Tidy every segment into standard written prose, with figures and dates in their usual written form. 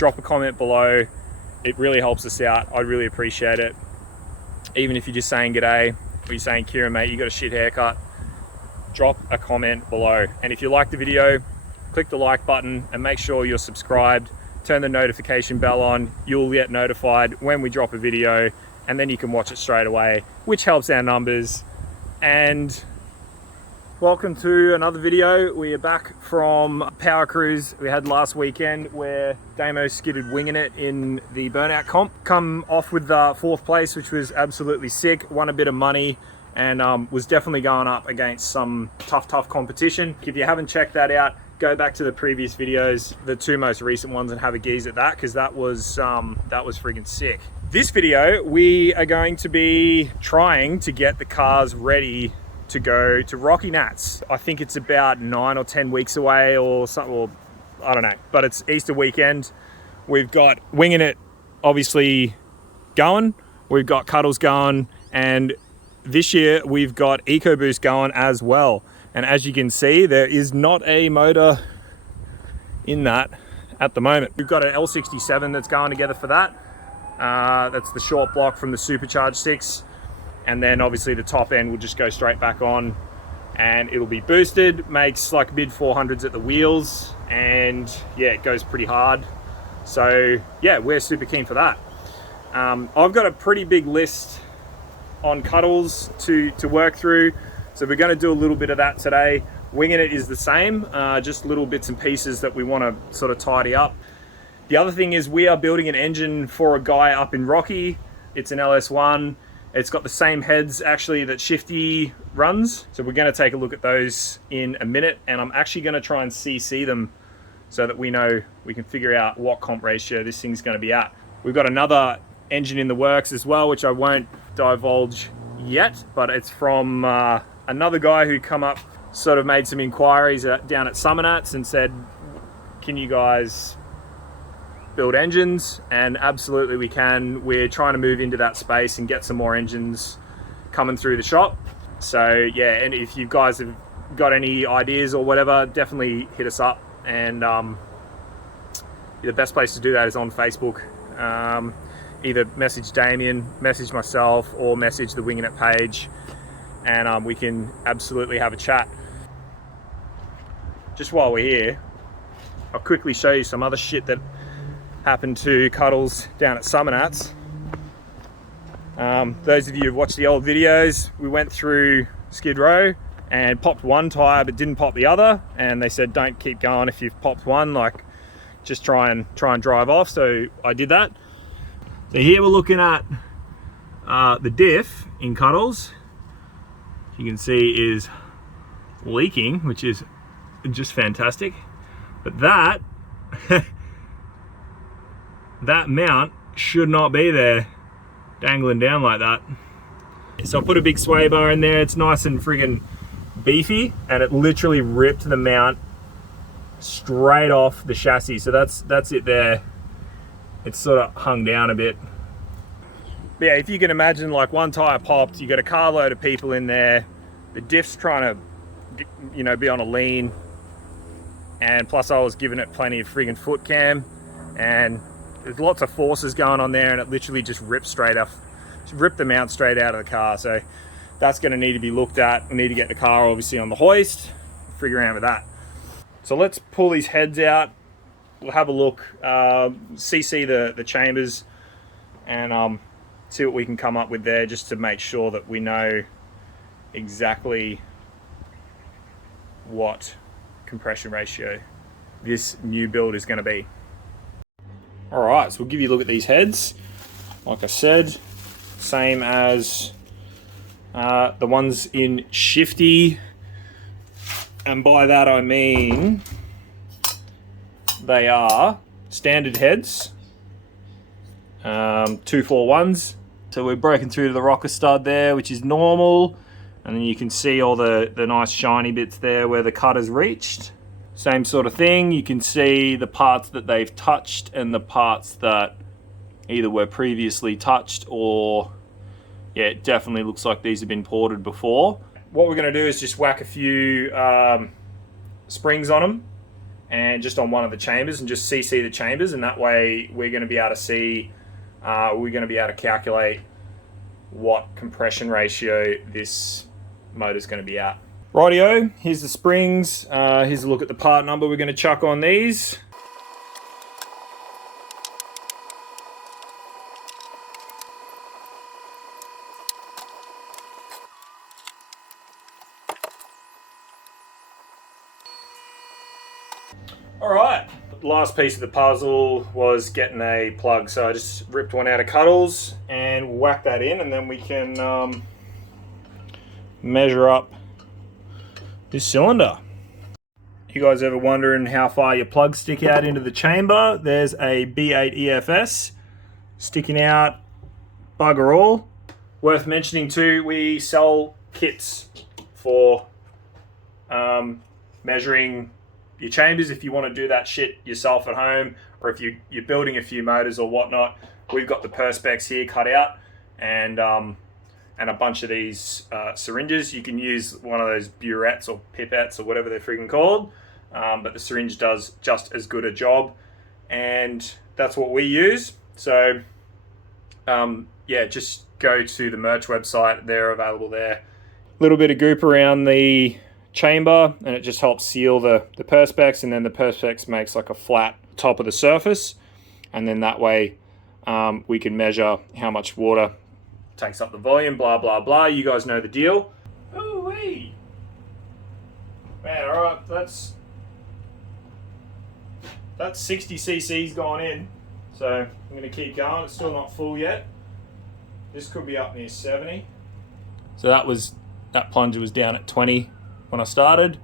drop a comment below. It really helps us out. I'd really appreciate it. Even if you're just saying g'day, or you're saying, Kieran, mate, you got a shit haircut, drop a comment below. And if you like the video, click the like button and make sure you're subscribed. Turn the notification bell on. You'll get notified when we drop a video, and then you can watch it straight away, which helps our numbers. And welcome to another video. We are back from Power Cruise we had last weekend, where Damo skidded Winginit in the burnout comp. Come off with fourth place, which was absolutely sick. Won a bit of money, and was definitely going up against some tough competition. If you haven't checked that out, go back to the previous videos, the two most recent ones, and have a gaze at that, because that was friggin' sick. This video, we are going to be trying to get the cars ready to go to Rockynats. I think it's about 9 or 10 weeks away or something, or I don't know, but it's Easter weekend. We've got Winginit obviously going, we've got Cuddles going, and this year we've got EcoBoost going as well. And as you can see, there is not a motor in that at the moment. We've got an L67 that's going together for that. That's the short block from the supercharged 6. And then obviously the top end will just go straight back on, and it'll be boosted, makes like mid 400s at the wheels, and yeah, it goes pretty hard. So yeah, we're super keen for that. I've got a pretty big list on Cuddles to work through, so we're going to do a little bit of that today. Winginit is the same, just little bits and pieces that we want to sort of tidy up. The other thing is we are building an engine for a guy up in Rocky. It's an LS1. It's got the same heads actually that Shifty runs. So we're going to take a look at those in a minute, and I'm actually going to try and CC them so that we know, we can figure out what comp ratio this thing's going to be at. We've got another engine in the works as well, which I won't divulge yet, but it's from another guy who come up, sort of made some inquiries down at Rockynats and said, can you guys build engines? And absolutely we can. We're trying to move into that space and get some more engines coming through the shop. So yeah, and if you guys have got any ideas or whatever, definitely hit us up. And the best place to do that is on Facebook. Either message Damien, message myself, or message the Winginit page, and we can absolutely have a chat. Just while we're here, I'll quickly show you some other shit that happened to Cuddles down at Rockynats. Those of you who've watched the old videos, we went through Skid Row and popped one tire but didn't pop the other, and they said don't keep going if you've popped one, like just try and drive off. So I did that. So here we're looking at the diff in Cuddles. You can see is leaking, which is just fantastic. But that that mount should not be there dangling down like that. So I put a big sway bar in there. It's nice and friggin' beefy, and it literally ripped the mount straight off the chassis. So that's it there. It's sort of hung down a bit. But yeah, if you can imagine, like one tire popped, you got a carload of people in there, the diff's trying to, you know, be on a lean, and plus I was giving it plenty of friggin' foot cam, and there's lots of forces going on there, and it literally just ripped straight off, ripped the mount straight out of the car. So that's going to need to be looked at. We need to get the car obviously on the hoist, figure around with that. So let's pull these heads out. We'll have a look, CC the chambers, and see what we can come up with there, just to make sure that we know exactly what compression ratio this new build is going to be. All right, so we'll give you a look at these heads. Like I said, same as the ones in Shifty, and by that I mean they are standard heads, 241s. So we're broken through to the rocker stud there, which is normal, and then you can see all the nice shiny bits there where the cut has reached. Same sort of thing, you can see the parts that they've touched and the parts that either were previously touched, or yeah, it definitely looks like these have been ported before. What we're going to do is just whack a few springs on them, and just on one of the chambers and just CC the chambers, and that way we're going to be able to see, we're going to be able to calculate what compression ratio this motor's going to be at. Rightio, here's the springs, here's a look at the part number we're going to chuck on these. Alright, last piece of the puzzle was getting a plug, so I just ripped one out of Cuddles and whacked that in, and then we can measure up this cylinder. You guys ever wondering how far your plugs stick out into the chamber? There's a B8 EFS sticking out bugger all. Worth mentioning too, we sell kits for measuring your chambers if you want to do that shit yourself at home, or if you're building a few motors or whatnot. We've got the perspex here cut out, and a bunch of these syringes. You can use one of those burettes or pipettes or whatever they're freaking called, but the syringe does just as good a job, and that's what we use. So yeah, just go to the merch website, they're available there. A little bit of goop around the chamber, and it just helps seal the perspex, and then the perspex makes like a flat top of the surface, and then that way we can measure how much water takes up the volume, blah blah blah. You guys know the deal. Ooh-wee. Man, alright, that's 60 cc's gone in, so I'm going to keep going. It's still not full yet. This could be up near 70. So that plunger was down at 20 when I started,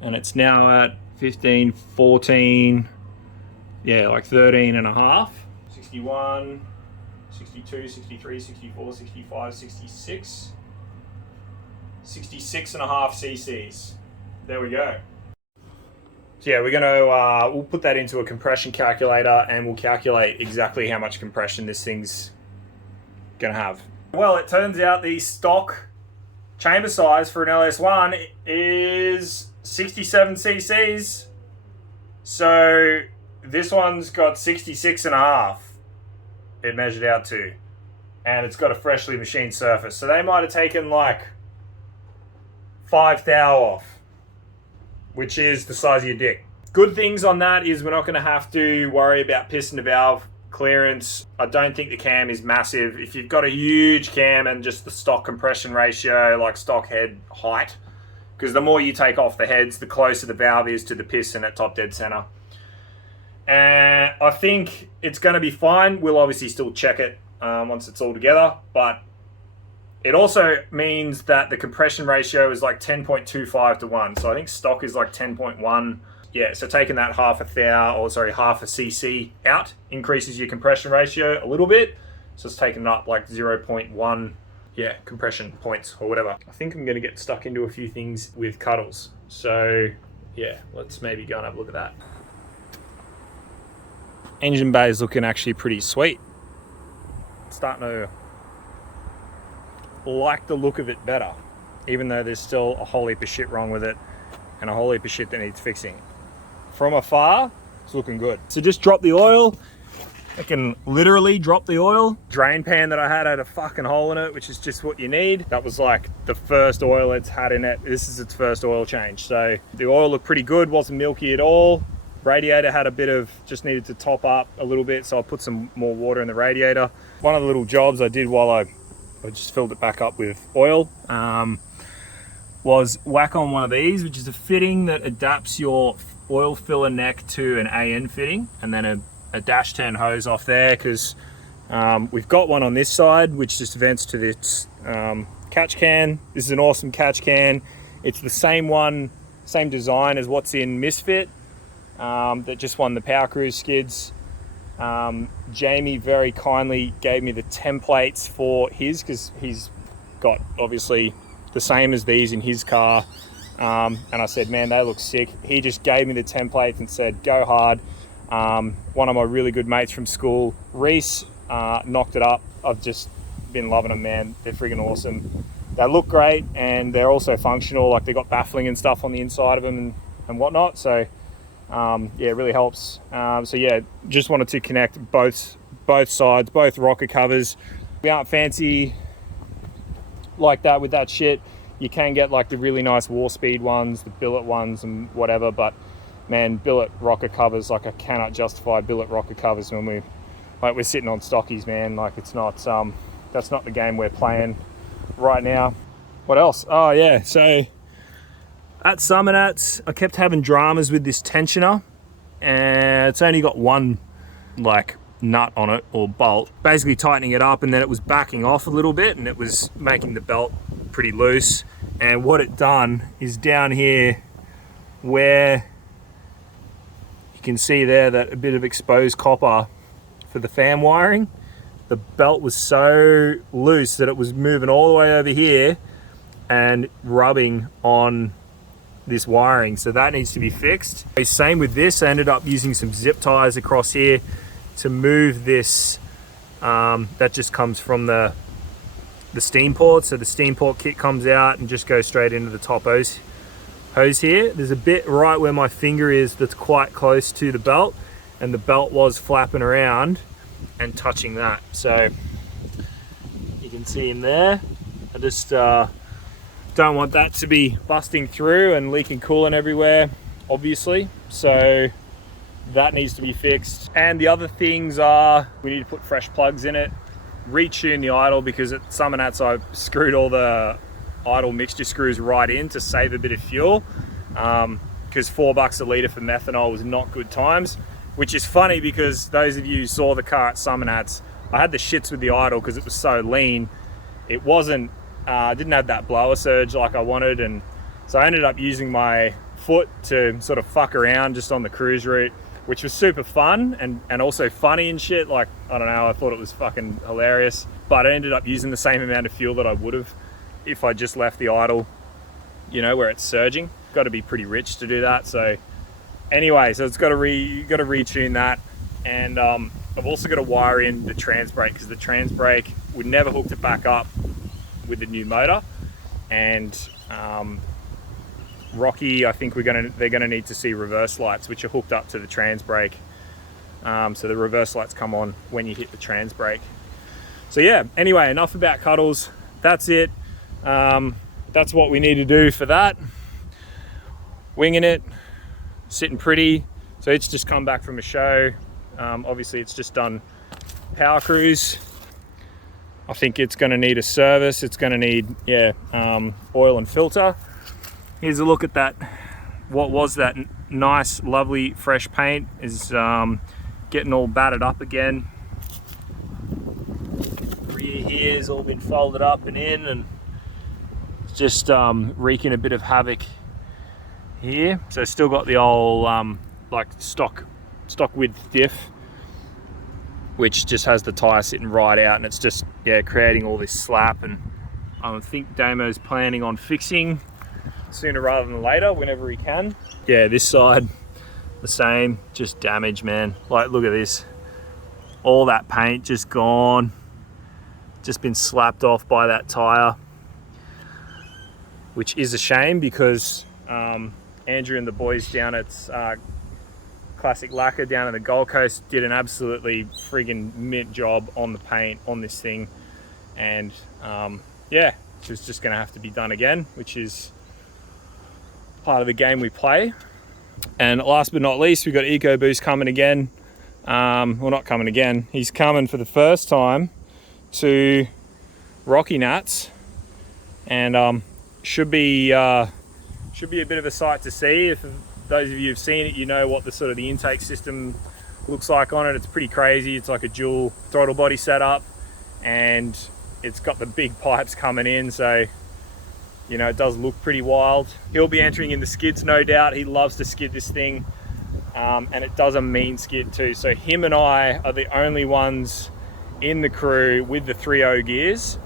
and it's now at 15, 14, yeah, like 13 and a half. 61, 62, 63, 64, 65, 66, 66 and a half cc's. There we go. So yeah, we're gonna we'll put that into a compression calculator, and we'll calculate exactly how much compression this thing's gonna have. Well, it turns out the stock chamber size for an LS1 is 67 cc's. So this one's got 66 and a half. It measured out to, and it's got a freshly machined surface. So they might have taken like 5 thou off, which is the size of your dick. Good things on that is we're not going to have to worry about piston to valve clearance. I don't think the cam is massive. If you've got a huge cam and just the stock compression ratio, like stock head height, because the more you take off the heads, the closer the valve is to the piston at top dead center. And I think it's going to be fine. We'll obviously still check it once it's all together, but it also means that the compression ratio is like 10.25 to 1. So I think stock is like 10.1. Yeah, so taking that half a cc out increases your compression ratio a little bit. So it's taking up like 0.1, yeah, compression points or whatever. I think I'm going to get stuck into a few things with Cuddles. So yeah, let's maybe go and have a look at that. Engine bay is looking actually pretty sweet. Starting to like the look of it better, even though there's still a whole heap of shit wrong with it and a whole heap of shit that needs fixing. From afar, it's looking good. So just drop the oil. I can literally drop the oil. Drain pan that I had a fucking hole in it, which is just what you need. That was like the first oil it's had in it. This is its first oil change. So the oil looked pretty good, wasn't milky at all. Radiator had a bit of, just needed to top up a little bit, so I put some more water in the radiator. One of the little jobs I did while I just filled it back up with oil, was whack on one of these, which is a fitting that adapts your oil filler neck to an AN fitting, and then a dash 10 hose off there, because we've got one on this side which just vents to this catch can. This is an awesome catch can. It's the same one, same design as what's in Misfit, that just won the Power Cruise skids. Jamie very kindly gave me the templates for his, because he's got obviously the same as these in his car, and I said, man, they look sick. He just gave me the templates and said, go hard. One of my really good mates from school, Reese, knocked it up. I've just been loving them, man. They're freaking awesome. They look great, and they're also functional. Like, they got baffling and stuff on the inside of them and whatnot. So Yeah, it really helps. So yeah, just wanted to connect both sides, both rocker covers. We aren't fancy like that with that shit. You can get like the really nice war speed ones, the billet ones and whatever, but man, billet rocker covers, like I cannot justify billet rocker covers when we're sitting on stockies, man. Like it's not, that's not the game we're playing right now. What else? Oh yeah, so at Rockynats, I kept having dramas with this tensioner, and it's only got one like nut on it or bolt, basically tightening it up, and then it was backing off a little bit and it was making the belt pretty loose. And what it done is down here where you can see there that a bit of exposed copper for the fan wiring, the belt was so loose that it was moving all the way over here and rubbing on this wiring, so that needs to be fixed. Same with this, I ended up using some zip ties across here to move this. That just comes from the steam port, so the steam port kit comes out and just goes straight into the top hose here. There's a bit right where my finger is that's quite close to the belt, and the belt was flapping around and touching that, so you can see in there. I just don't want that to be busting through and leaking coolant everywhere, obviously, so that needs to be fixed. And the other things are, we need to put fresh plugs in it, retune the idle, because at Rockynats I screwed all the idle mixture screws right in to save a bit of fuel, because $4 a litre for methanol was not good times, which is funny because those of you who saw the car at Rockynats, I had the shits with the idle because it was so lean. It wasn't, didn't have that blower surge like I wanted, and so I ended up using my foot to sort of fuck around just on the cruise route, which was super fun and also funny and shit. Like, I don't know, I thought it was fucking hilarious, but I ended up using the same amount of fuel that I would have if I just left the idle, you know, where it's surging. Got to be pretty rich to do that. So anyway, so it's got to retune that, and I've also got to wire in the trans brake, because the trans brake would never hook it back up with the new motor, and Rocky, I think they're gonna need to see reverse lights which are hooked up to the trans brake, so the reverse lights come on when you hit the trans brake. So yeah, anyway, enough about Cuddles. That's it. That's what we need to do for that. Winginit, sitting pretty. So it's just come back from a show. Obviously it's just done power cruise. I think it's going to need a service. It's going to need, oil and filter. Here's a look at that. What was that nice, lovely, fresh paint is getting all battered up again. Rear here has all been folded up and in, and it's just wreaking a bit of havoc here. So still got the old like stock width diff, which just has the tyre sitting right out, and it's just creating all this slap, and I think Damo's planning on fixing sooner rather than later, whenever he can. Yeah, this side the same, just damage, man. Like, look at this, all that paint just gone, just been slapped off by that tyre, which is a shame, because Andrew and the boys down at Classic Lacquer down in the Gold Coast did an absolutely friggin' mint job on the paint on this thing, and it's just gonna have to be done again, which is part of the game we play. And last but not least, we've got EcoBoost coming again. Well, not coming again, he's coming for the first time to Rockynats, and should be a bit of a sight to see. If those of you who've seen it, you know what the sort of the intake system looks like on it. It's pretty crazy. It's like a dual throttle body setup, and it's got the big pipes coming in, so you know, it does look pretty wild. He'll be entering in the skids, no doubt. He loves to skid this thing, and it does a mean skid too. So him and I are the only ones in the crew with the 3.0 gears,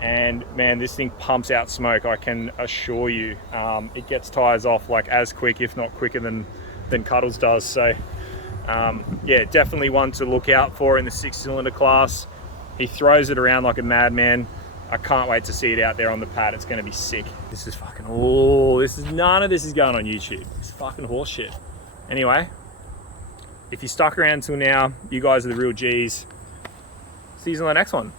and man, this thing pumps out smoke, I can assure you. It gets tires off like as quick, if not quicker than Cuddles does. So yeah, definitely one to look out for in the 6-cylinder class. He throws it around like a madman. I can't wait to see it out there on the pad. It's going to be sick. This is fucking, none of this is going on YouTube. It's fucking horse shit. Anyway, if you stuck around till now, you guys are the real G's. See you on the next one.